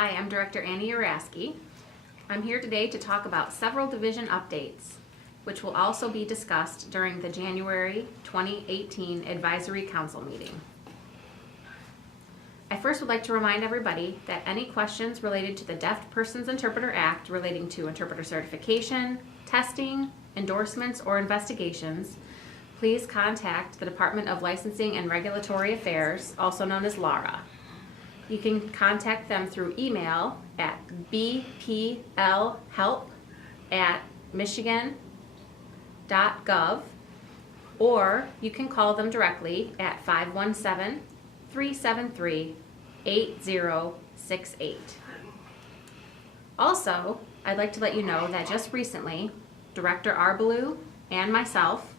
Hi, I'm Director Annie Urasky. I'm here today to talk about several division updates, which will also be discussed during the January 2018 Advisory Council meeting. I first would like to remind everybody that any questions related to the Deaf Persons Interpreter Act relating to interpreter certification, testing, endorsements, or investigations, please contact the Department of Licensing and Regulatory Affairs, also known as LARA. You can contact them through email at bplhelp@michigan.gov, or you can call them directly at 517-373-8068. Also, I'd like to let you know that just recently, Director Arbulu and myself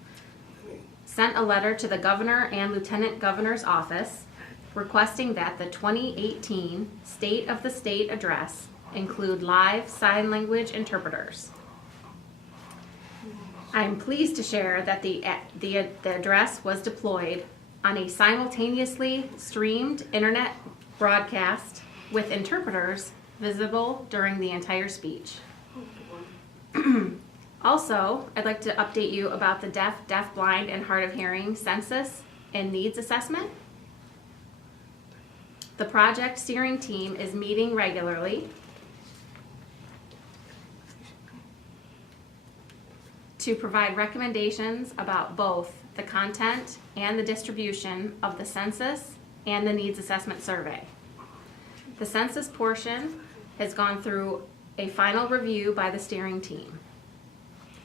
sent a letter to the Governor and Lieutenant Governor's office requesting that the 2018 State of the State address include live sign language interpreters. I'm pleased to share that the address was deployed on a simultaneously streamed internet broadcast with interpreters visible during the entire speech. Also, I'd like to update you about the deaf, deafblind, and hard of hearing census and needs assessment. The project steering team is meeting regularly to provide recommendations about both the content and the distribution of the census and the needs assessment survey. The census portion has gone through a final review by the steering team.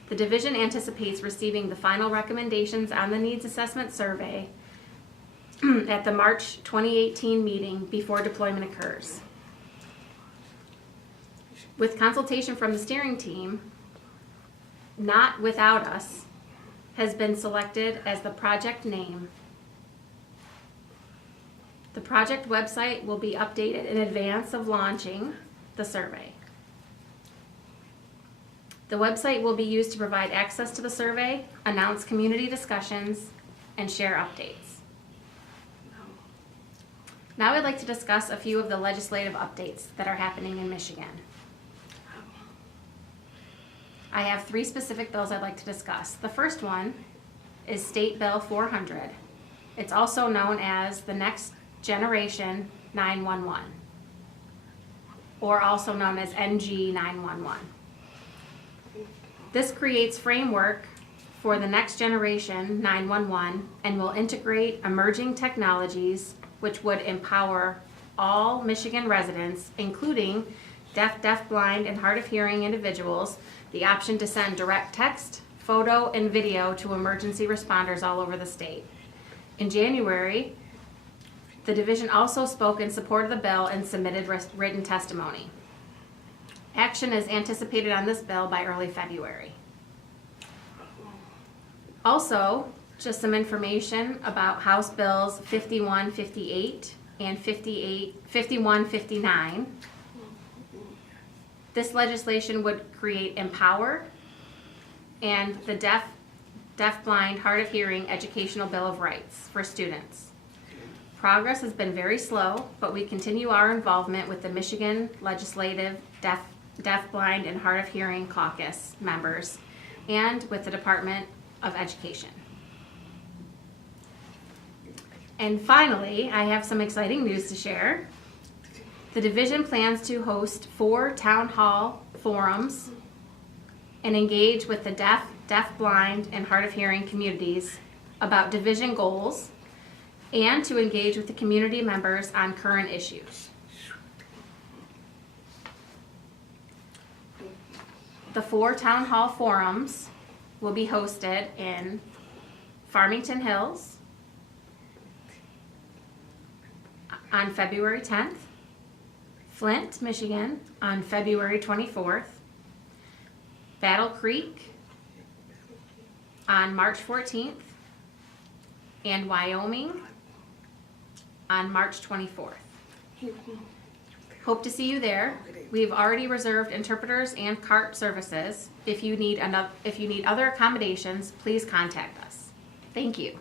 The division anticipates receiving the final recommendations on the needs assessment survey at the March 2018 meeting before deployment occurs. With consultation from the steering team, Not Without Us has been selected as the project name. The project website will be updated in advance of launching the survey. The website will be used to provide access to the survey, announce community discussions, and share updates. Now I'd like to discuss a few of the legislative updates that are happening in Michigan. I have 3 specific bills I'd like to discuss. The first one is State Bill 400. It's also known as the Next Generation 911, or also known as NG 911. This creates framework for the next generation 911 and will integrate emerging technologies which would empower all Michigan residents, including deaf, deafblind, and hard of hearing individuals, the option to send direct text, photo, and video to emergency responders all over the state. In January, the division also spoke in support of the bill and submitted written testimony. Action is anticipated on this bill by early February. Also, just some information about House Bills 5158 and 5159. This legislation would create Empower and the Deaf, Deafblind, Hard of Hearing Educational Bill of Rights for students. Progress has been very slow, but we continue our involvement with the Michigan Legislative Deafblind and Hard of Hearing Caucus members and with the Department of Education. And finally, I have some exciting news to share. The division plans to host 4 town hall forums and engage with the deaf, deafblind, and hard of hearing communities about division goals and to engage with the community members on current issues. The 4 town hall forums will be hosted in Farmington Hills on February 10th, Flint, Michigan on February 24th, Battle Creek on March 14th, and Wyoming on March 24th. Hope to see you there. We've already reserved interpreters and cart services. If you need other accommodations, please contact us. Thank you.